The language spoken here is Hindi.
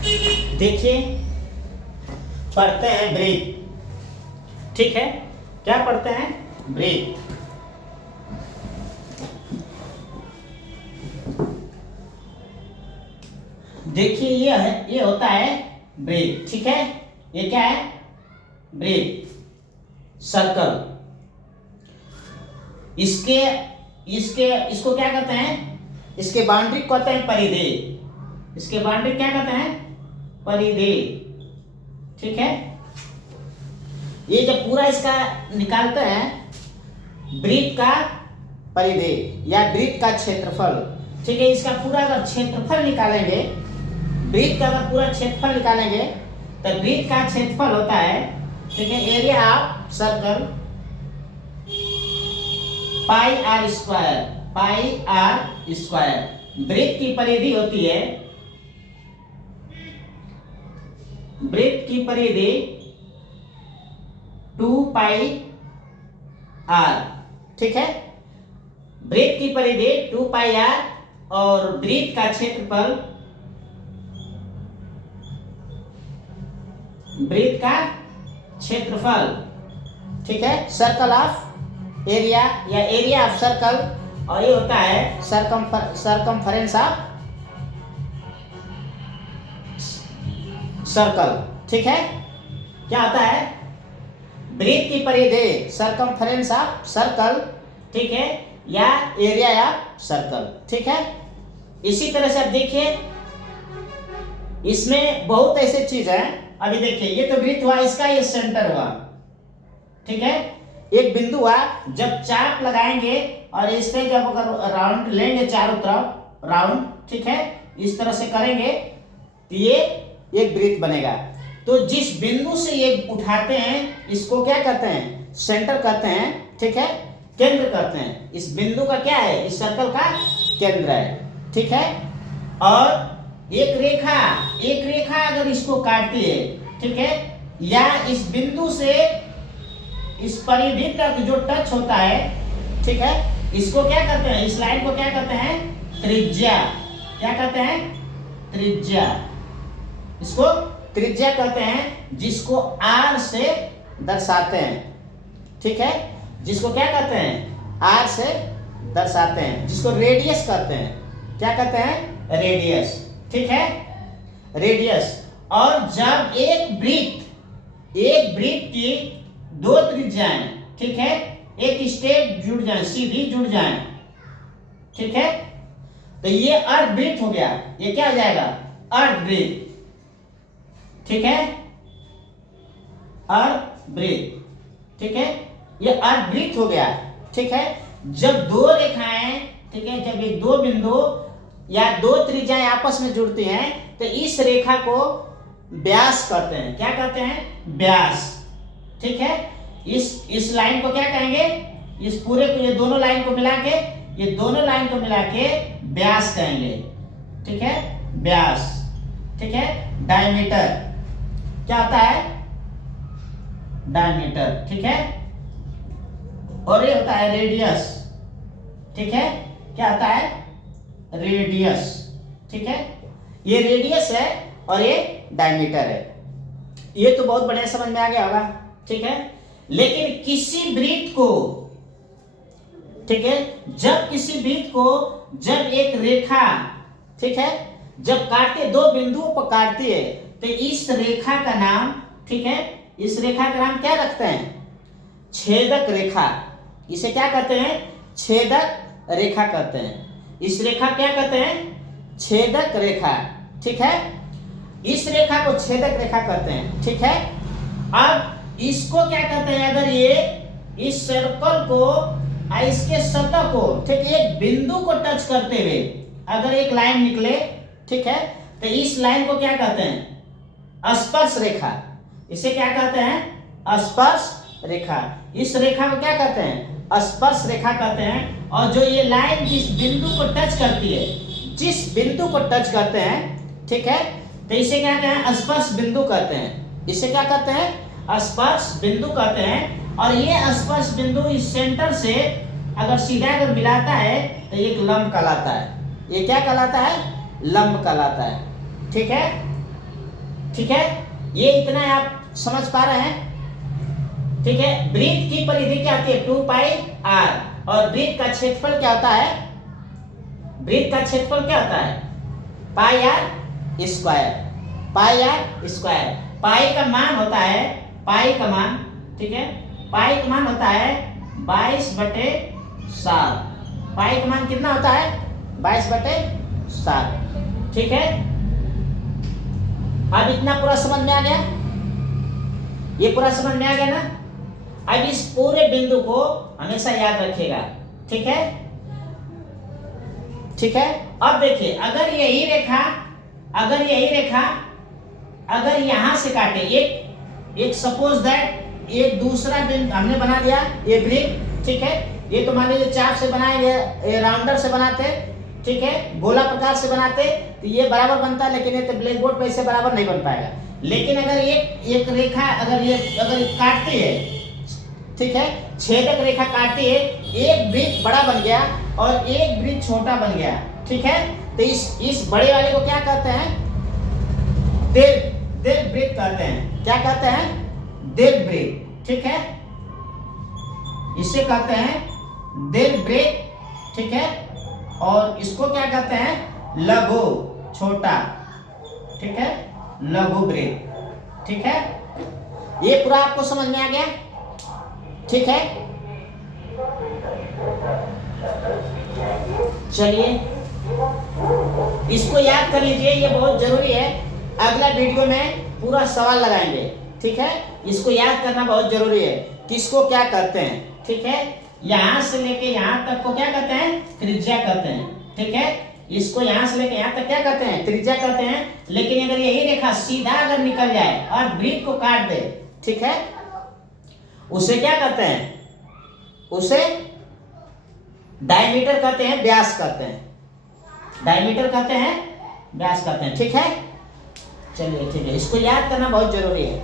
देखिए पढ़ते हैं ब्रीथ। ठीक है, क्या पढ़ते हैं? ब्रीथ। देखिए ये होता है ब्रीथ। ठीक है, ये क्या है? ब्रीथ सर्कल। इसको क्या कहते हैं? इसके बाउंड्री को कहते हैं परिधि। इसके बाउंड्री क्या कहते हैं? परिधि। ठीक है, ये जब पूरा इसका निकालते हैं ब्रीथ का परिधि या ब्रीथ का क्षेत्रफल। ठीक है, इसका पूरा अगर क्षेत्रफल निकालेंगे, ब्रीथ का अगर पूरा क्षेत्रफल निकालेंगे तो ब्रीथ का क्षेत्रफल होता है, ठीक है, area of circle pi r square. Pi r square ब्रीथ की परिधि होती है, ब्रीथ की परिधि 2 पाई आर। ठीक है, ब्रीथ की परिधि 2 पाई आर और ब्रीथ का क्षेत्रफल, ब्रीथ का क्षेत्रफल, ठीक है, सर्कल ऑफ एरिया या एरिया ऑफ सर्कल, और ये होता है सरकमफरेंस ऑफ सर्कल। ठीक है, क्या होता है? ब्रीथ की परिधि सरकमफरेंस ऑफ सर्कल, ठीक है, या एरिया ऑफ सर्कल। ठीक है, इसी तरह से आप देखिए इसमें बहुत ऐसे चीज है। अभी देखिए ये तो ब्रीथ हुआ, इसका ये सेंटर हुआ। ठीक है, एक बिंदु हुआ, जब चाप लगाएंगे और इस पे जब अगर राउंड लेंगे चारों तरफ राउंड, ठीक है, इस तरह से करेंगे तो ये एक ब्रीथ बनेगा। तो जिस बिंदु से ये उठाते हैं इसको क्या कहते हैं? सेंटर कहते हैं। ठीक है, केंद्र कहते हैं। इस बिंदु का क्या है? इस सर्कल का केंद्र है। ठीक है, और एक रेखा अगर इसको काटती है, ठीक है, या इस बिंदु से इस परिधि तक जो टच होता है, ठीक है, इसको क्या कहते हैं? इस लाइन को क्या कहते हैं? त्रिज्या। क्या कहते हैं? त्रिज्या। इसको त्रिज्या कहते हैं, जिसको आर से दर्शाते हैं। ठीक है, जिसको क्या कहते हैं? आर से दर्शाते हैं, जिसको रेडियस कहते हैं। क्या कहते हैं? रेडियस। ठीक है, रेडियस। और जब एक ब्रीथ की दो त्रिज्याएं, ठीक है, एक स्ट्रेट जुड़ जाए, सीधी जुड़ जाए, ठीक है, तो ये अर्ध ब्रीथ हो गया। ये क्या हो जाएगा? अर्ध ब्रीथ। ठीक है, अर्ध ब्रीथ। ठीक है, ये अर्ध ब्रीथ हो गया। ठीक है, जब दो रेखाएं, ठीक है, जब ये दो बिंदु या दो त्रिज्याएं आपस में जुड़ती हैं तो इस रेखा को व्यास कहते हैं। क्या कहते हैं? व्यास। ठीक है, इस लाइन को क्या कहेंगे? इस पूरे को, ये दोनों लाइन को मिला के व्यास कहेंगे। ठीक है, व्यास। ठीक है, डायमीटर क्या होता है? डायमीटर। ठीक है, और ये होता है रेडियस। ठीक है, क्या होता है? रेडियस। ठीक है, ये रेडियस है और ये डायमीटर है। ये तो बहुत बढ़िया समझ में आ गया होगा। ठीक है, लेकिन किसी ब्रीथ को, ठीक है, जब एक रेखा, ठीक है, जब काटते, दो बिंदुओं पर काटती है तो इस रेखा का नाम, ठीक है, इस रेखा का नाम क्या रखते हैं? छेदक रेखा। इसे क्या कहते हैं? छेदक रेखा कहते हैं। इस रेखा क्या कहते हैं? छेदक रेखा। ठीक है, इस रेखा को छेदक रेखा कहते हैं। ठीक है, अब इसको क्या कहते हैं? अगर ये इस सर्कल को और इसके सतह को, ठीक है, एक बिंदु को टच करते हुए अगर एक लाइन निकले, ठीक है, तो इस लाइन को क्या कहते हैं? स्पर्श रेखा। इसे क्या कहते हैं? स्पर्श रेखा। इस रेखा को क्या कहते हैं? स्पर्श रेखा कहते हैं। और जो ये लाइन जिस बिंदु को टच करती है, जिस बिंदु को टच करते हैं, ठीक है, तो इसे क्या कहते हैं? स्पर्श बिंदु कहते हैं। इसे क्या कहते हैं? स्पर्श बिंदु कहते हैं। और ये स्पर्श बिंदु इस सेंटर से अगर सीधा अगर मिलाता है तो ये एक लंब कहलाता है। ये क्या कहलाता है? लंब कहलाता है। ठीक है, ठीक है, ये इतना आप समझ पा रहे हैं। ठीक है, वृत्त की परिधि क्या होती है 2 पाई r, और वृत्त का क्षेत्रफल क्या होता है, वृत्त का क्षेत्रफल क्या होता है पाई r स्क्वायर, पाई r स्क्वायर। पाई का मान होता है, पाई का मान, ठीक है, पाई का मान होता है 22/7। पाई का मान कितना होता है 22/7। ठीक है, अब इतना पूरा समझ में आ गया, ये पूरा समझ में आ गया ना। अब इस पूरे बिंदु को हमेशा याद रखिएगा। ठीक है, ठीक है। अब देखिए, अगर यही रेखा, अगर यही रेखा अगर यहां से काटे, एक सपोज दैट एक दूसरा बिंदु हमने बना दिया, ये वृत्त, ठीक है, ये तो मान लीजिए चाप से बनाएंगे, राउंडर से बनाते, ठीक है, गोला प्रकार से बनाते तो ये बराबर बनता है, लेकिन ये तो ब्लैक बोर्ड पे इससे बराबर नहीं बन पाएगा। लेकिन अगर एक रेखा अगर काटती है, ठीक है, छेदक रेखा काटती है, एक वृत्त बड़ा बन गया और एक वृत्त छोटा बन गया, ठीक है, तो इस बड़े वाले को क्या कहते हैं, दीर्घवृत्त कहते हैं। क्या कहते हैं, दीर्घवृत्त। ठीक है, इसे कहते हैं दीर्घवृत्त। ठीक है, और इसको क्या कहते हैं, लघु, छोटा। ठीक है, लघु वृत्त। ठीक है, ये पूरा आपको समझ में आ गया। ठीक है, चलिए इसको याद कर लीजिए, ये बहुत जरूरी है। अगला वीडियो में पूरा सवाल लगाएंगे। ठीक है, इसको याद करना बहुत जरूरी है, किसको क्या कहते हैं। ठीक है, यहां से लेके यहां तक को क्या कहते हैं, त्रिज्या कहते हैं। ठीक है, इसको यहां से लेके यहां तक क्या कहते हैं, त्रिज्या कहते हैं। लेकिन अगर यही रेखा सीधा अगर निकल जाए और वृत्त को काट दे, ठीक है, उसे क्या कहते हैं, उसे डायमीटर कहते हैं, व्यास कहते हैं, डायमीटर कहते हैं, व्यास कहते हैं। ठीक है, चलिए ठीक है, इसको याद करना बहुत जरूरी है।